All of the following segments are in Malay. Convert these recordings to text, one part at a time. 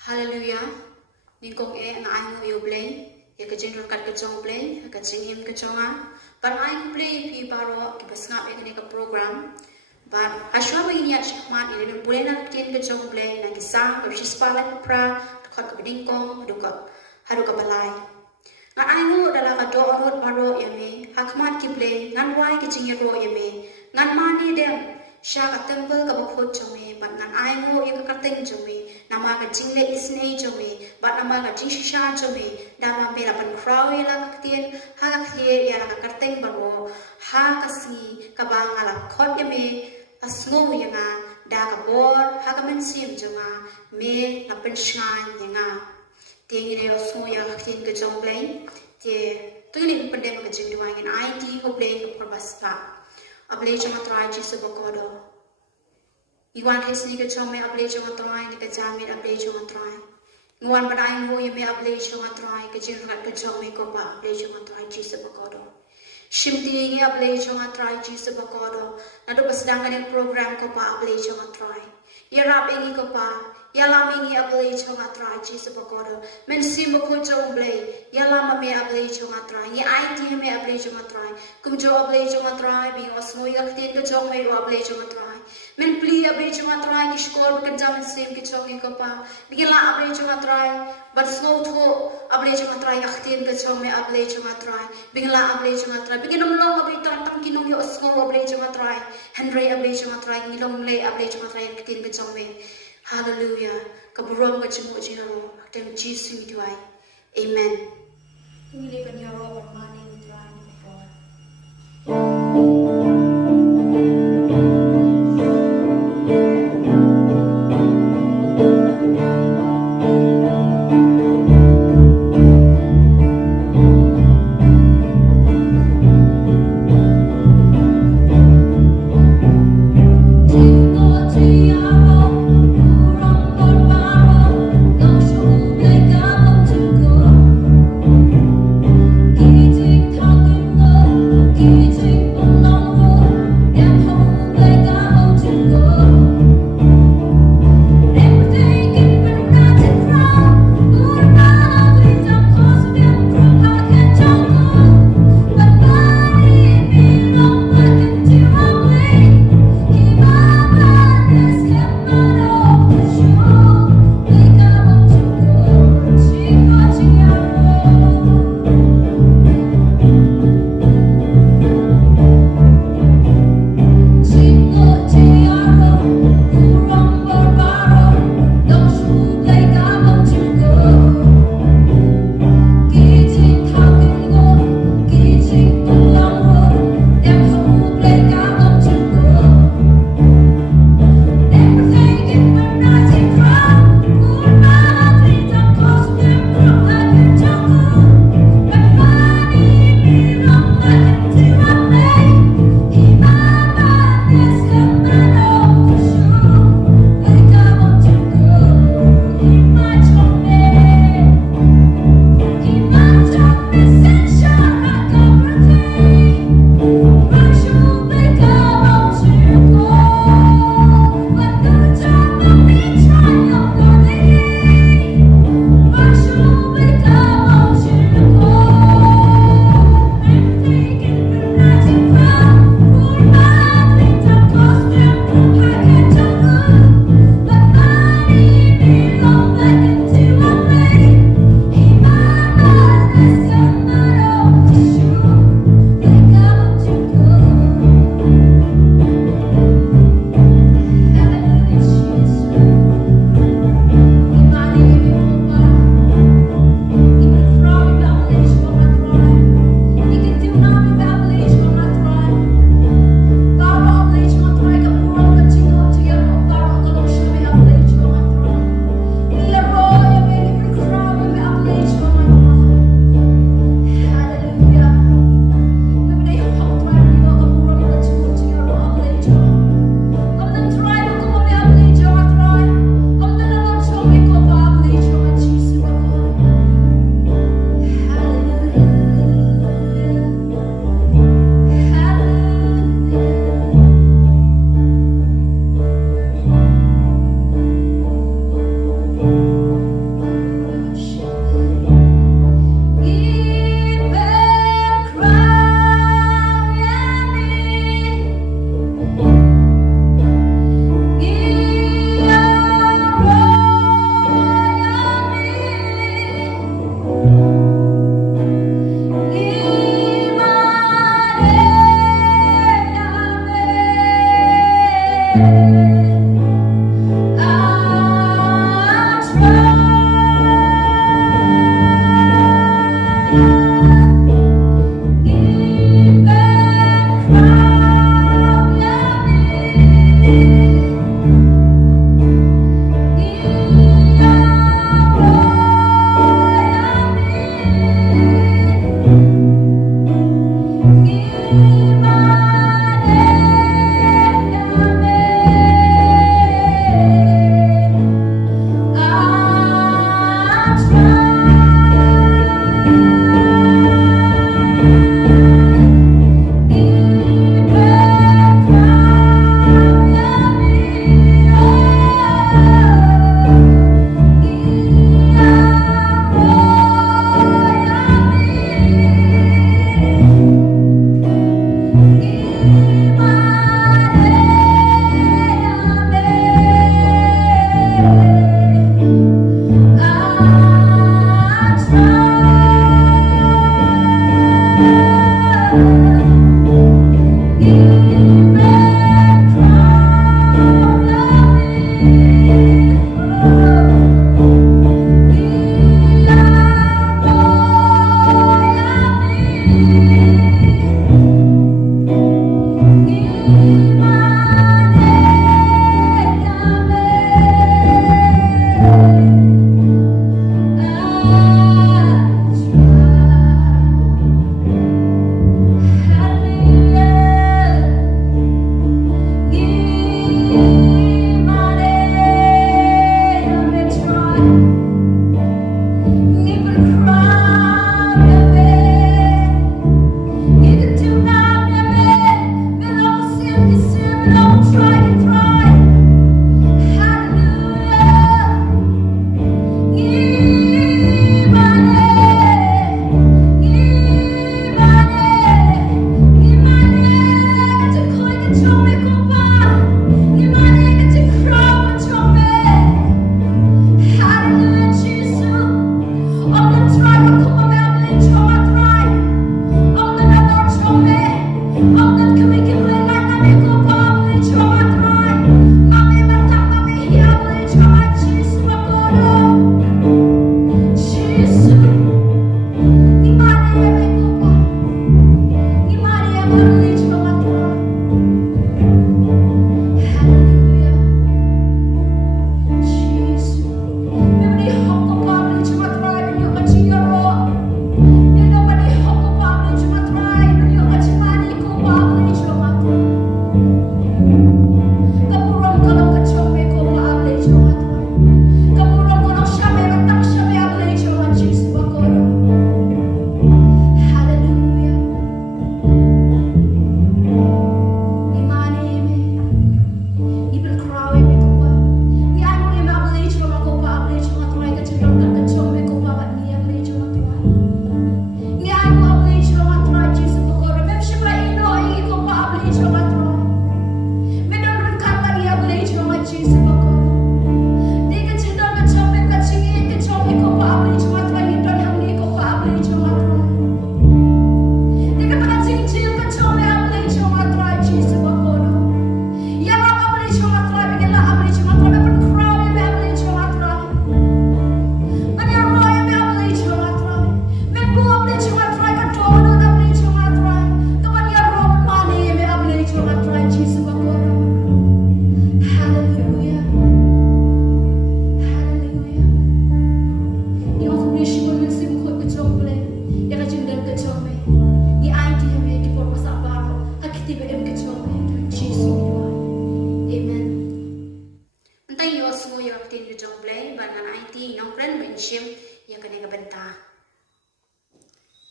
Hallelujah. Ningkong ang ayong iyo blay. Ikajin rokat kajong blay. Ikajin him kajong But ayong blay pi baro kibasngap ini ka program. But aswa ini at syakmat ini boleh nak kin kajong blay na kisang kabispalan pra kot kabingkong hadu ka balay. Nga ayong dalam ka doonot baro yame hakmat ki blay ngan wai kijing yaro yame ngan mani dem Sya ka temple ka bakot jome, but ngan aymo yung kakateng jome, nama ka jingle isne jome, but nama ka jinshisha jome, dama pela pan krawi la kakatien, ha kakye ya la kakateng baro, ha kasi kabang ala kot yame, asngo yanga, da ka bor, ha ka mensim jonga, me la penshan yanga. Tiang ini asngo ya kakatien ka jong blay, tie tuilin pandem ka jingduang in IT ko blay ka perbasta. Ablay jong atrai Jesu bakodo. Iwan hesni ke jong me ablay jong atrai ni ke jamir ablay jong atrai. Nguan padai mo ye me ablay jong atrai ke jinrat ke jong me ko ba ablay jong atrai Jesu bakodo. Shimti ngi ablay jong atrai Jesu bakodo. Nado pasedangkan yang program ko ba ablay jong atrai. Ya rap ingi ko pa. Ya lam ingi ablay jong atrai Jesu bakodo. Men sim ko jong blay. Ya lam me ablay jong atrai. Ye IT me ablay jong atrai. Kum jo ablay jong atrai bi osmo yak tin ke jong me ro ablay jong atrai. Men pli ablay jong atrai ki skor bekerja men sim ki jong ko pa. Bigla ablay jong atrai. But snow to ablay jong atrai yak tin ke jong me ablay jong atrai. Bigla ablay jong atrai. Biginom long ablay tang kinong yo osmo ablay jong atrai. Henry ablay jong atrai ngilong le ablay jong atrai yak tin ke jong me. Hallelujah. Kaburom ka jemo jero. Tem Jesu midway. Amen. Tumili ka niya ro mani midway ni ko. Eating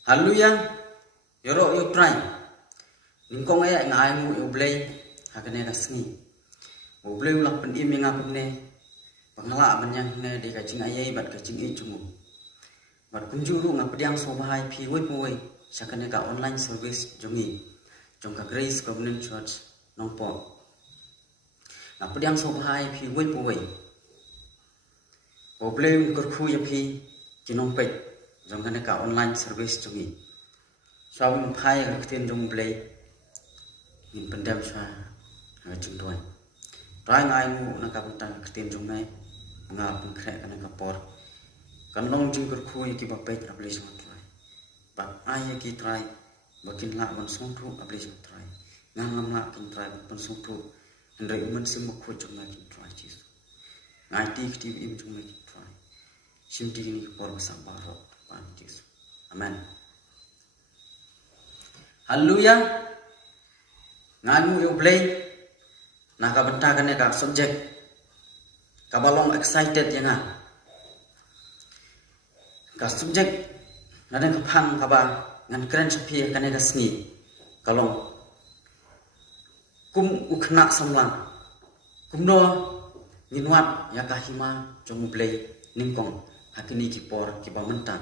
Hallelujah. Yoro yo try. Ningkong ay ngai mu yo blay hakane rasni. Mo blay ulah pendim yang apne. Pangala banyang ne de ka jing ayai bat ka jing i chumu. Bat kunjuru ngap diang so bahai pi wei poi sakane ka online service jongi. Jong ka Grace Covenant Church nongpo. Ngap diang so bahai pi wei poi. Mo blay kurkhu ya pi jinong pet. Jong kane ka online service jongi. Swam phai ka tin jong blay. Nin pendam swa jung toy. Rai ngai mu na ka putan ka tin jong nai. Nga pun krek kana ka por. Kan long jing kurkhu ki ba pet ablis ma try. Ba ai ki try bakin la man song thu ablis ma try. Ngan lam la kin try ban song thu. Ndai man sim mo khu jong nai kin try Jesus. Ngai ti ki im jong nai kin try. Sim ti ni por sa ba ro. Jesus. Amen. Hallelujah. Nganu yo play naka benta kane ka subject kabalong excited yang ka subject nade ka phang kaba ngan kren chapi kane ka sni kalong kum ukhna samlang kumno ninwat ya ka hima jong play ningkong hakini ki por ki bamenta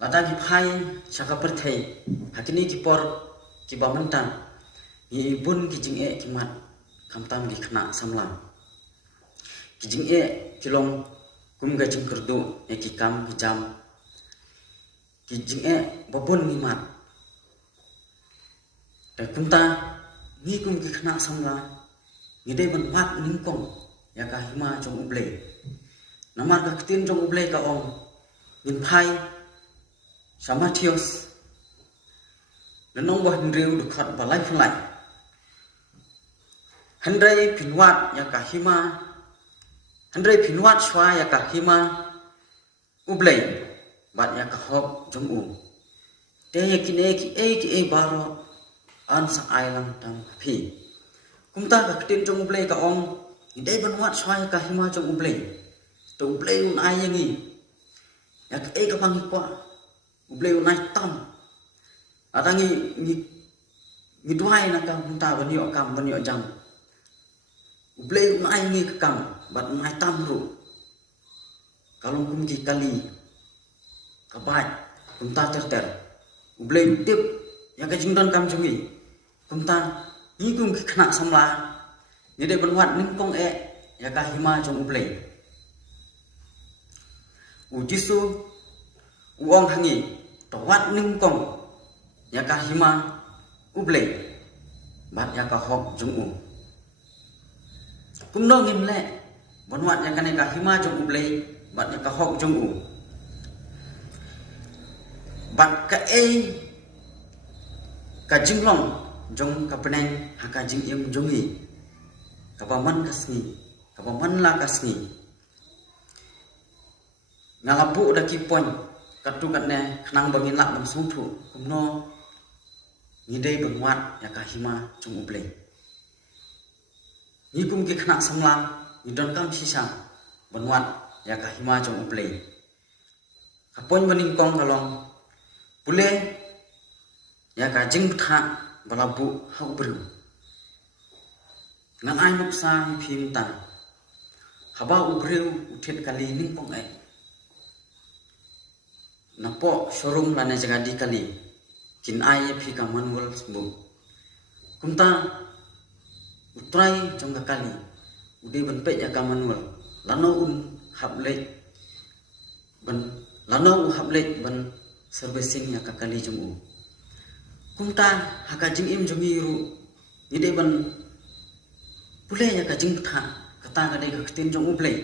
lada ki phai chaka perthei hakini ki por ki bamenta i bun ki jing e ki mat kamtam ki khna samlang ki jing e kilong kum ga jing kurdu e ki kam ki jam ki jing e babun ni mat ta kumta ni kum ki khna samlang ni de ban wat ningkong ya ka hima jong ublei namar ka tin jong ublei ka ong min phai samathios lenong bah ndriu dukhat balai phulai handrai pinwat ya ka hima handrai pinwat shwa ya ka hima ublei bat ya ka hop jong u te ya ki e baro an sa ailang tam phi kumta ka tin jong ublei ka ong ide banwat shwa ya ka hima jong ublei tu blay un ai yang ni ya ke ka bang kwa blay un ai tam ada ni ngidwai na ka munta banyo kam banyo jam ublei mai ngi kam bat mai tamru kalong kum ki kali kabat kumta ter ublei tip yang ka jingdon kam jungi kumta ni kum ki khna samla ni de banwat ning kong ya ka hima jong ublei ujisu uong hangi tawat ning kong ya ka hima ublei bat ya ka hok jong u kum no ngim le banwat ya ka ne ka hima jong ublei bat ya ka hok jong u bat ka ka jinglong jong ka peneng ha ka jing im jongi ka paman kasni ka paman la kasni ngalapu da ki pon katu kat ne khnang bangin lak bang sungthu kumno ngidei bangwat ya ka hima jong ublei ni kum ki khna samlang ni don kam sisa banwat ya ka hima jong ublei ka pon baning kong kalong pule ya ka jing tha balabu hau bru ngan ai nuk sa phim ta haba ubreu uthet kali ning kong napo showroom lana jaga di kali kin ai phi ka manual sbu kumta utrai jong kali ude ban pe ya ka manual lano un hable ban lano u hable ban servicing ya ka kali jong u kumta haka jing im jongi ru ide ban pule ya ka jing tha kata ka de ka tin jong u play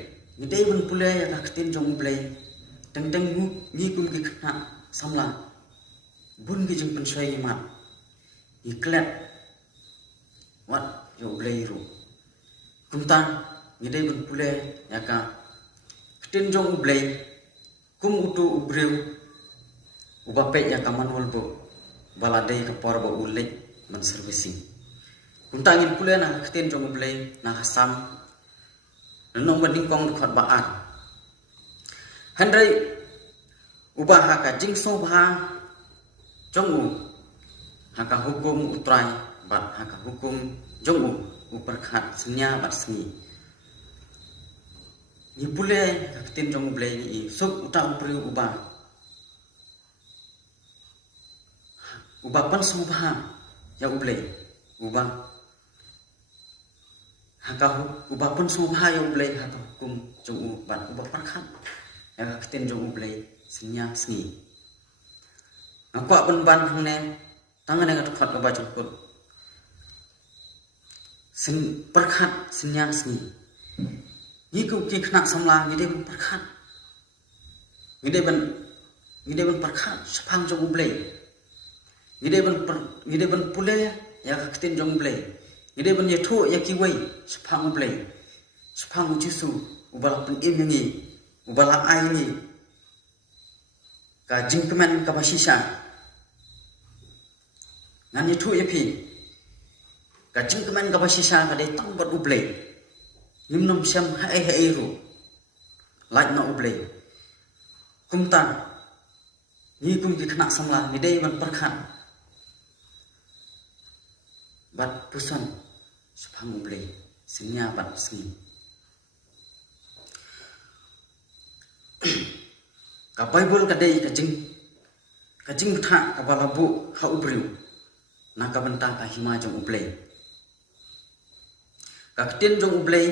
ide ban pule ya ka tin jong u play teng teng mu ni kum ki khna samla bun ki jing pen shoi ma ni klet wat yo play ru kumta ide ban pule ya ka tin jong u play kum utu ubreu ubape ya ka manual bo baladei ka por bo ulik man servicing kunta ngin pule na khten jong blei na hasam nong banding kong khot ba an handai ubah ka jingso bha jong u haka hukum utrai bat haka hukum jong u uperkhat senya bat sni ni pule ka khten jong blei ni sok uta upri ubah pan subha ya ublei ubah haka ubah pan subha ya ublei haka hukum jong u bat ubah parkhat ya khten jong ublei senya sni akwa ban ban hangne tangan nga tukhat ba jongkut sin parkhat senya sni ni ku ki khna samla ni de parkhat ni de ban parkhat saphang jong ublei ngide ban pule ya khtin jong blei ngide ban yetho ya kiwei saphang blei saphang jisu ubala pen im ngi ubala ai ni ka jingkmen ka basisa ngan yetho yapi ka jingkmen ka basisa ka de tang bat ublei nimnom syam hai ru laj na ublei kumta ni kum ki khna samla ni dei ban parkhat bat pusan saphang ublei senya bat sni ka bible ka dei ka jing tha ka balabu ha ubriu na ka banta ka hima jong ublei ka tin jong ublei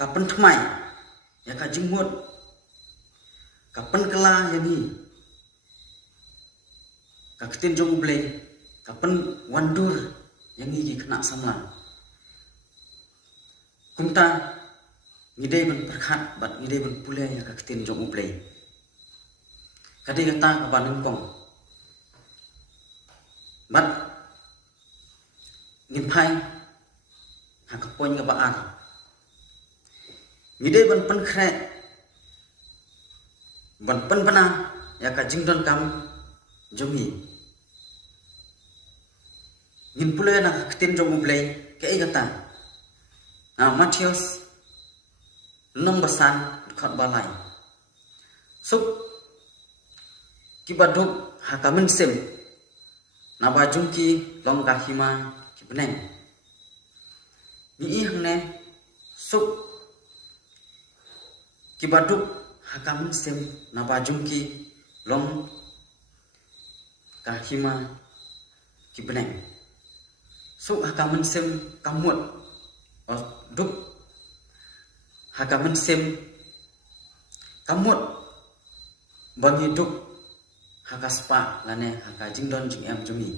ka pen thmai ya ka jingmut ka pen kala yani ka tin jong ublei ka pen wandur yang ini kena samla kumta ngidei ban perkhat bat ngidei ban pule ya ka tin jong ublei kadi kata ka banung kong bat ngin phai ha ka poin ka ba an ngidei ban pen khre ban pen bana ya ka jingdon kam jongi ngin pule na khtin jong ublei ke kata Matius nong basan khot balai suk kibaduk hakamen sem naba jungki long kahima ki beneng ni hangne suk ki baduk hakam sem naba jungki long kahima ki beneng suk hakam sem kamut duk hakam sem kamut bangi duk hakaspa lane haka jingdon jing em jumi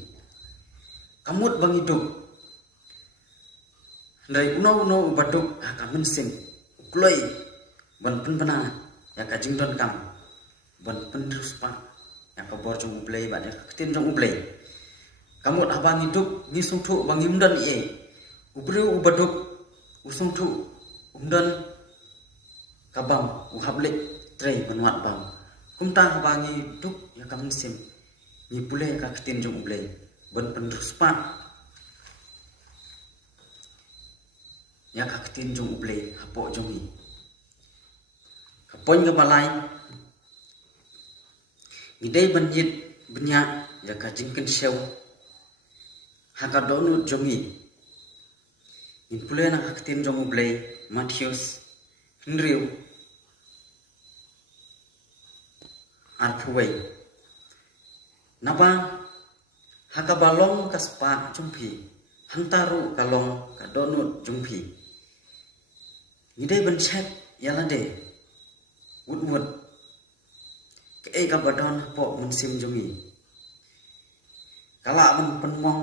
kamut bangi duk ndai uno baduk haka mensim ukloi ban penbana ya ka jingdon kam ban pendruspa ya ka bor jung ublei ba ya ketin jung ublei kamut abangi duk ni sungthu bangi umdan ie ubreu ubaduk usungthu umdan kabam uhablik trei banwat bam kumta habangi duk ya kam sim ni pule ka ketin jong ublei ban pendruspa ya ka ketin jong ublei hapo jongi kapon ga balai ngidei banjit benya ya ka jingken sew haka donu jongi ni pule na ka ketin jong ublei Matius Henriu arpuwei napa haka balong kaspa jumpi hantaru kalong kadonut jumpi ngidei bencet yalade wud ke ka badon po mensim jungi kala men penmong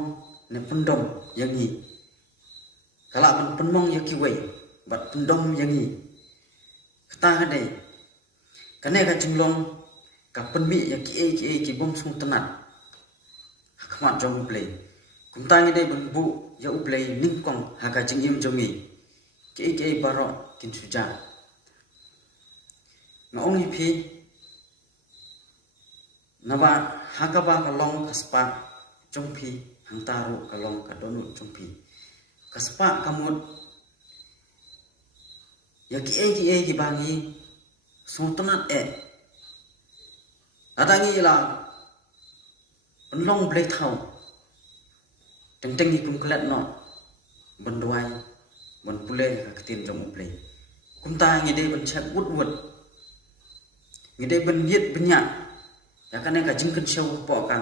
ne pendom yangi kala men penmong yakiwei bat pendom yangi kata hade kane ka jinglong ka penmi ya ki bom sung tenat hakmat jong ublei kumta ngi dei bu ya ublei ningkong haka jingim jongi ki baro kin suja ngong ipi naba haka ba kalong kaspa jongpi hangtaru kalong kadonu jongpi kaspa kamut ya ki bangi sung tenat adangi la long blade thau teng ni kum klat no banduai ban pule ka ketin jong ublei kumta ngi dei ban chat wud ngi dei ban yet benya ya kan ka jingken show po ka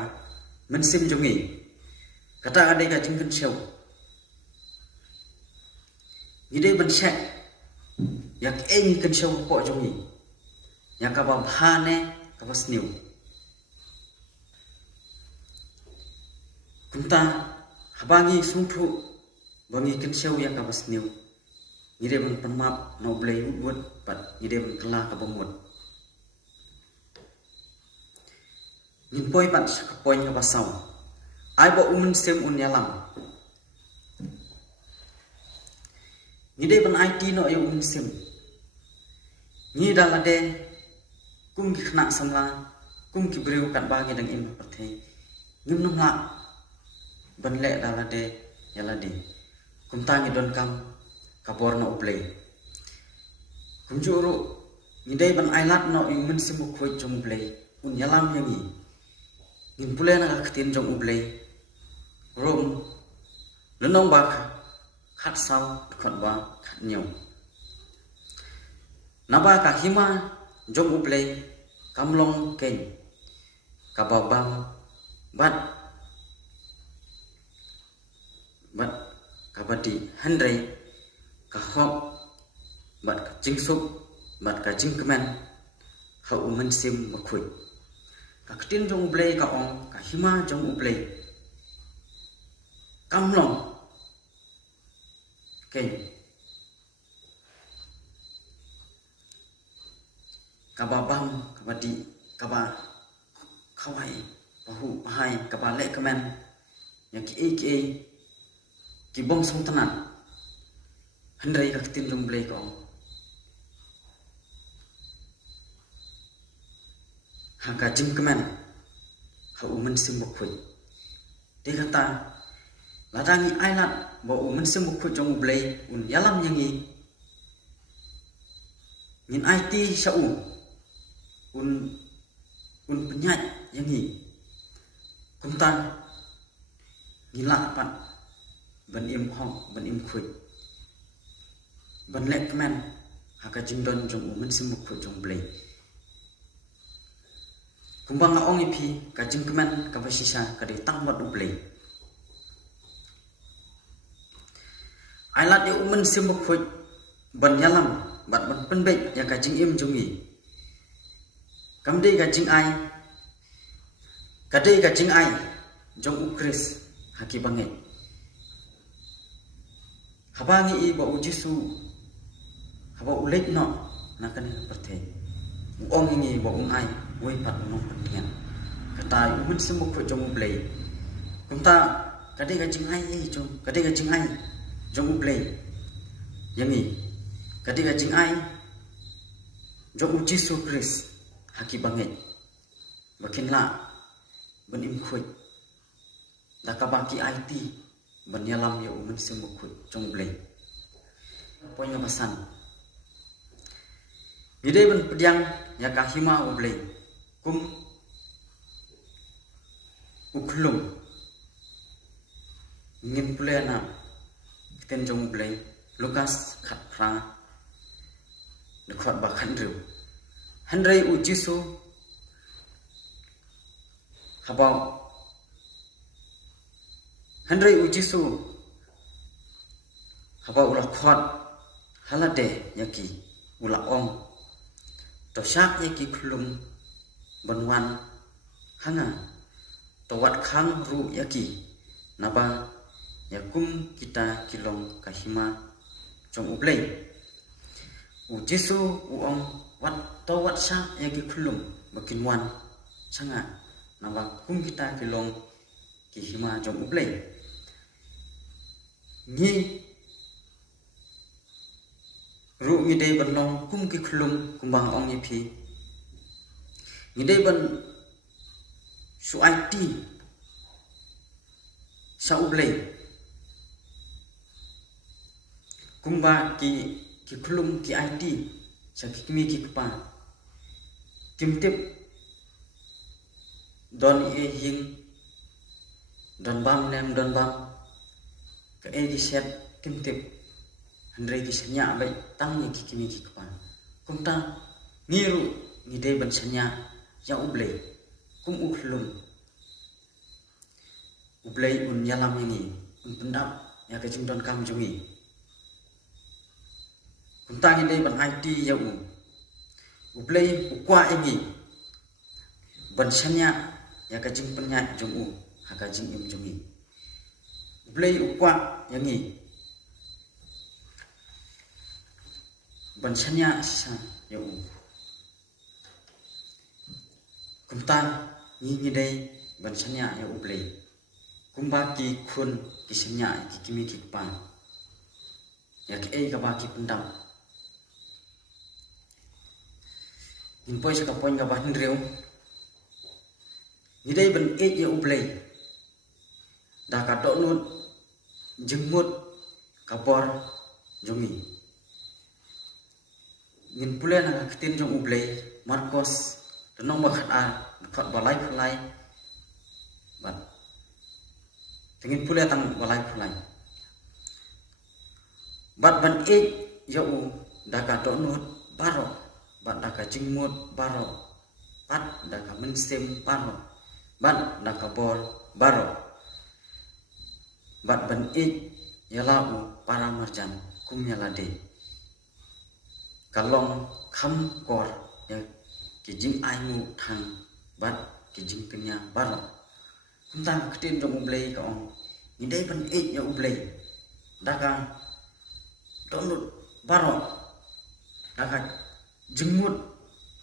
mensim jongi kata ade ka jingken show ngi dei ban chat yak kan show po jongi ya ka ba bhane kapas new kumta habangi sungthu bangi kensyau ya kapas new ngire ban penmap no blei wud pat ngire ban kala ka bamut nin poi pat ka poin ka basau ai bo umun sem un yalam ngire ban IT no yo umun sem ngi dalade kum ki khna samla kum ki breu kan bagi dang im pathe ngim nom la ban le dalade yalade kum tangi don kam kabor no ublei kum juru ngidei ban ailat no imun simu khoi jong ublei un yalam yangi ngin pule na khtin jong ublei rom lenong ba khat sau khot ba khat nyau naba ka hima jong ublei kamlong ken kababam bat kabadi handrei ka hok bat ka jingsuk bat ka jingkemen ha umen sim makhui ka ktin jong ublei ka ong ka hima jong ublei kamlong ken kababam kabadi kaba khawai bahu bahai kaba le kemen ya ki bom sung tanan handrai ka tin jong blei ko haka jim kemen ha umen sim bokhui de kata ladangi ailat bo umen sim bokhui jong blei un yalam yangi ngin IT shau un penyat yangi kumtan ngila pat ban im khong ban im khui ban lek men haka jingdon jong umen simuk khu jong blei kumbang ong ipi ka jingkemen ka basisa ka di tangmat blei ailat ya umen simuk khu ban yalam bat ban penbek ya ka jing im jongi kamdei ka jing ai kadei ka jing ai jong ukris haki bangai habangi i ba ujisu haba ulek no nakan perthe ong ngi ba ai wei pat no pendian kata umun semua ko jong blei kumta kadai ka jing ai jong kadai ka jing ai jong blei yangi kadai ka jing ai jong ujisu kris haki bangai makin la benim khoi da ka baki IT banyalam ya umun semua khoi jong blei poin masan gide ban pediang ya kahima ublei kum uklum ngin pulena ten jong ublei Lukas khat pra de khot ba khan riu handrei u jisu habau handrei u jisu habau ula khot halade yaki ula ong to syak yaki khulum banwan hanga to wat khang ru yaki naba yakum kita kilong kahima jong ublei u jisu u ong wat to wat syak yaki khulum bakin wan sanga naba kum kita kilong kahima jong ublei ni ru ngidei ban long kum ki khulum kumbang ong ipi ngidei ban su IT sa ublei kumba ki khulum ki IT sa ki kimi ki kpa kimtip don e hing don bam nem don bam ka e di set kimtip handrei ki senya bai tang ni ki kimi ki kpa kumta ngiru ngidei ban senya ya ublei kum ukhlum ublei un yalam ini un pendap ya ka jingdon kam jungi kumta ngidei ban IT ya ublei ukwa ini ban senya ya ka jing penya jungu haka jing im jungi ublei ukwa yangi ban sanya sa ya kumta ngi dei ban sanya ya ublei kumba ki khun ki sanya ki kimi ki pa ya ki ei ka ba ki pendam in poi sa ka poin ka ba hendreu ngi dei ban ei ya ublei da ka to nut jengmut kapor jongi ngin pule na ketin jong ublei Marcos tenong bakhat a khat balai phulai bat tengin pule tang balai phulai bat ban e ya daka to nut baro bat daka jingmut baro bat daka mensem baro bat daka bor baro bat ban e ya lau para marjan kum ya lade kalong kham kor ya kijing aingu thang bat kijing kenya baro kumta ketin jong ublei ka ong ngidei ban e ya ublei daka donut baro daka jengmut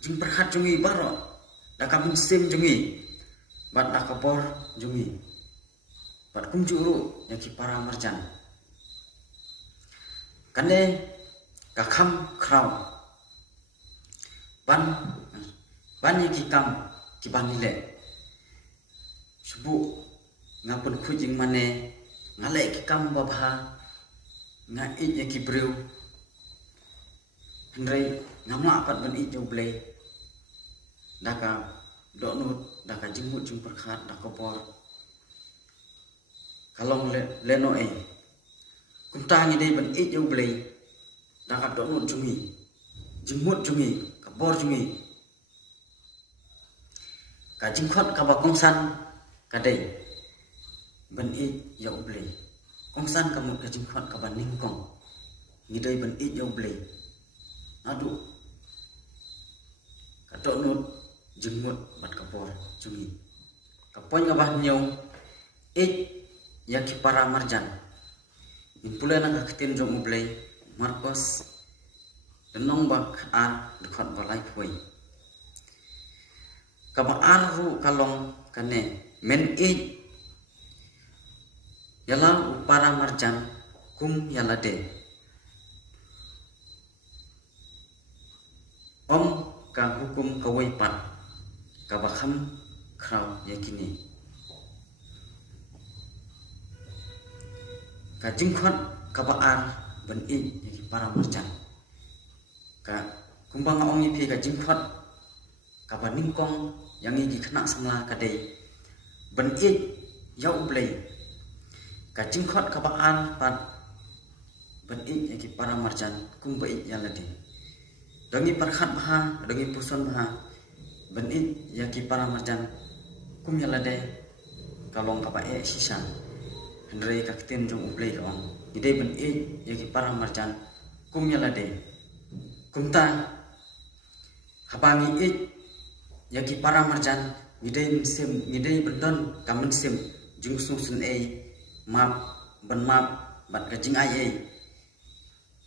jing perhat jungi baro daka musim jungi bat daka bor jungi bat kum juru ya ki para marjan kane ka kham krau ban ki kam ki banile subu ngapun khujing mane ngale ki kam babha nga i ki breu hendrei ngamla apat ban i joblei daka donut daka jingmut jing perkhat daka por kalong leno kumta ngi dei ban yo blei dakat donut jungi jimut jungi kabor jungi ka jingkhot ka ba kongsan ka dei ban yo blei kongsan ka mut ka jingkhot ka ban ningkong ngi dei ban yo blei adu ka donut jimut bat kabor jungi ka poin ka bah nyau yaki para marjan impulai na kakitin jong ublay Marcos denong bak dekat balai puai kaba aru kalong kane men yala para marjan kum yala de ka hukum kawai pat kaba kham kraw yakini ka jingkhot ka baan ban yaki para marjan ka kumbang ong ipi ka jingkhot ka ba ningkong yang igi khna samla ka dei ban yau blei ka jingkhot ka baan pat ban yaki para marjan kum ba yalade dongi parkhat baha dongi puson baha ban yaki para marjan kum yalade kalong ka ba sisa Hendrai kakitin jong ublay kaong ide ban yaki para marjan kum yalade kumta habangi yaki para marjan ngidei bendon kamen sim jung sun map ban map bat kajing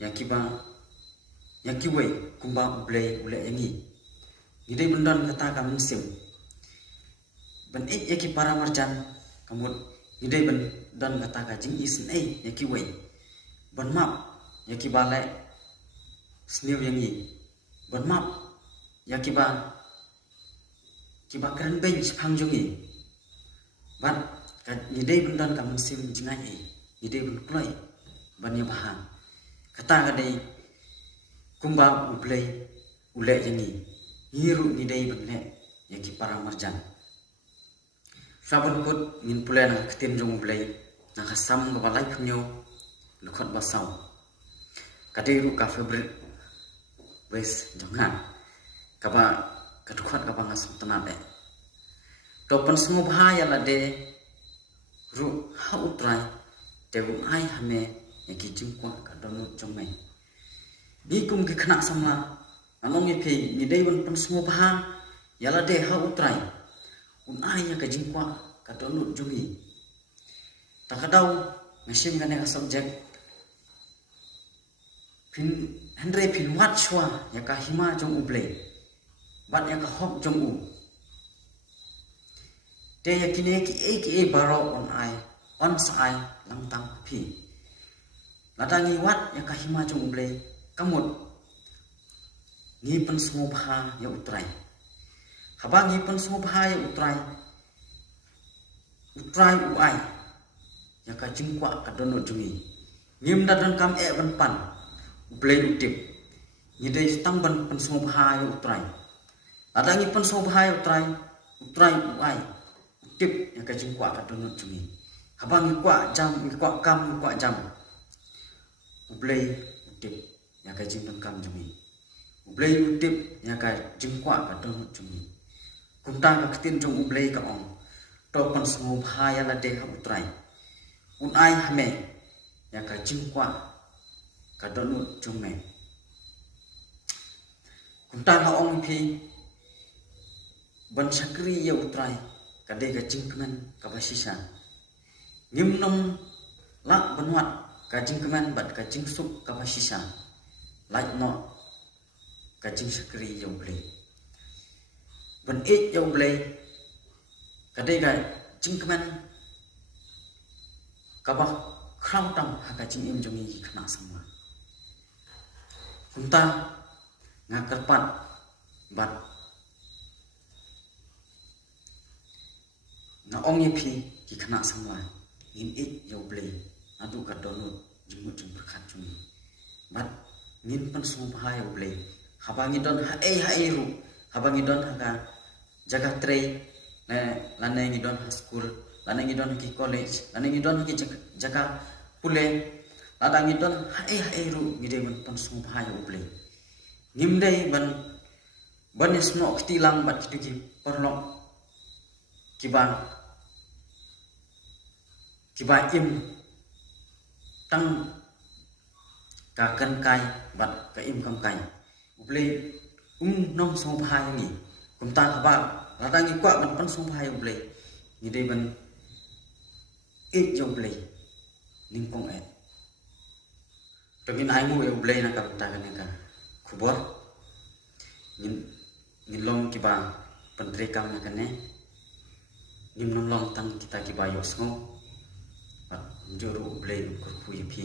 yaki bang yaki we kumba ublay yangi ngidei bendon kata kamen sim ban yaki para marjan kamut idai ban dan kata kajing isin yaki wei ban map yaki balai sniu yangi ban map yaki ba kiba keren ben sepang jongi ban idai ban dan kam sim jingai idai ban kulai ban ya bahan kata kadai kumba ublai yangi ngiru idai ban le yaki para marjan Sabun kut min pulai na ketim jong ublay na kasam ga balai punyo lukot basaw kadiru ka favorite wes jangan kaba kadukhat kaba ngasum tanade topan semua bahaya la de ru ha utrai debu ai hame yaki jingkwa ka donu jongmai ni kum ki khna samla anong ipe ni deiwan pan semua bahang yala de ha utrai unai ka jingkwa ka donut jungi takadau mesin gane ka subject pin Hendrai pin wat shwa ya ka hima jong ublay bat ya ka hok jong u te ya kine ki baro on sai lang tang pi ladangi wat ya ka hima jong ublay kamut ngi pan smo bha ya utrai habang ngi pan smo bha ya utrai uai ya ka jingkwa ka donut jungi ngim dadan kam ban pan ublay utip ngidai stang ban pan smo bha ya utrai ladangi pan smo bha ya utrai uai utip ya ka jingkwa ka donut jungi habang ngi kwa jam ublay utip ya ka jingpan kam jungi ublay utip ya ka jingkwa ka donut jungi kumta ka kitin jong ublay ka ong to pan smo bha ya la de ha utrai unai hame ya ka jingkwa ka donut jungi kumta ka ong pi ban sakri ya utrai ka de ka jingkan ka basisa ngimnom lak banwat ka jingkan bat ka jingsuk ka basisa like no ka jing sakri ya ublay ban ya ublay ka de ka jingkan ka ba khraw tam ha ka jing im jongi khna sama kumta ngakarpat bat na ong yepi ki khna samwa in ya ublay adu ka donut jingmut jing berkat jungi bat ngin pan smo bha ya ublay habangi don ha ru habangi don ha jaga trei lane ngi don ha school lana ngidon ki college lana ngidon ki jaka pule lada ngidon hae ru ngide ban pan sung phai uble ngimdei ban isno ktilang bat kituki perlok kiban im tang ka kan kai bat ka im kam kai uble nong sung phai ni kum ta ba lada ngi kwa ban pan sung phai uble ngide ban jo play lingkong togin ai mu play na ka ta ka khubor nin long ki ba pandre kam na kane nim long tang kita ki ba yo sngo juru play kur khu yi phi